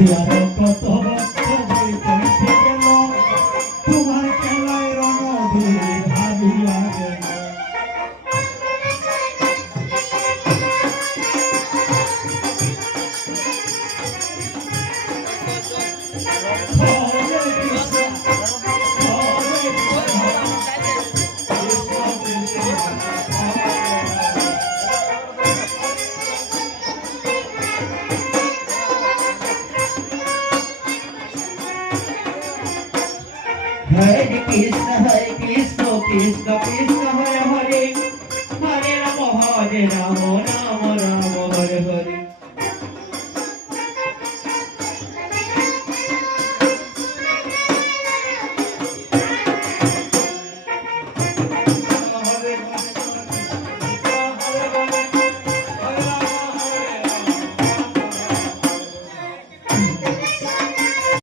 আর কত বছর বইতে গেল তোমার খেলায় রণবীর ভাবিয়া গেল। Hare Krishna, Krishna Krishna,